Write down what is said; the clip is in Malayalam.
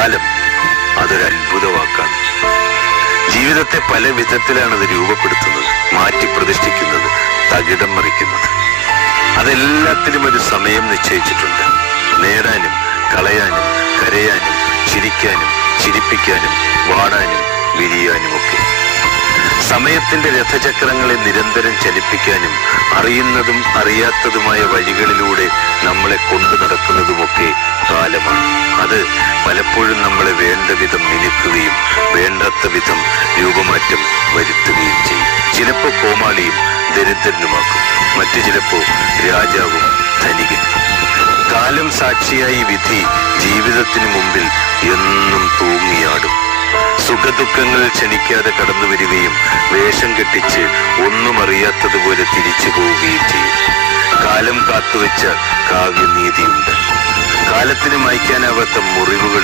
കാലം അതൊരു വാക്കാണ് ജീവിതത്തെ പല വിധത്തിലാണ് അത് രൂപപ്പെടുത്തുന്നത് മാറ്റി പ്രതിഷ്ഠിക്കുന്നത് തകിടം മറിക്കുന്നത്. അതെല്ലാത്തിനും ഒരു സമയം നിശ്ചയിച്ചിട്ടുണ്ട്. നേടാനും കളയാനും കരയാനും ചിരിക്കാനും ചിരിപ്പിക്കാനും വാടാനും വിരിയാനും ഒക്കെ. സമയത്തിന്റെ രഥചക്രങ്ങളെ നിരന്തരം ചലിപ്പിക്കാനും അറിയുന്നതും അറിയാത്തതുമായ വഴികളിലൂടെ നമ്മളെ കൊണ്ടു നടക്കുന്നതുമൊക്കെ കാലമാണ്. അത് പലപ്പോഴും നമ്മളെ വേണ്ട വിധം മിനുക്കുകയും വേണ്ടാത്ത വിധം രൂപമാറ്റം വരുത്തുകയും ചെയ്യും. ചിലപ്പോൾ കോമാളിയും ദരിദ്രനുമാക്കും. മറ്റു ചിലപ്പോൾ രാജാവും ധനികനും കാലം സാക്ഷിയായി വിധി ജീവിതത്തിന് മുമ്പിൽ എന്നും തൂങ്ങിയാടും. സുഖദുഃഖങ്ങൾ ക്ഷണിക്കാതെ കടന്നു വരികയും വേഷം കെട്ടിച്ച് ഒന്നും അറിയാത്തതുപോലെ തിരിച്ചു പോവുകയും ചെയ്യും. കാലം കാത്തുവെച്ച കാവ്യനീതിയുണ്ട്. കാലത്തിന് മായ്ക്കാനാവാത്ത മുറിവുകൾ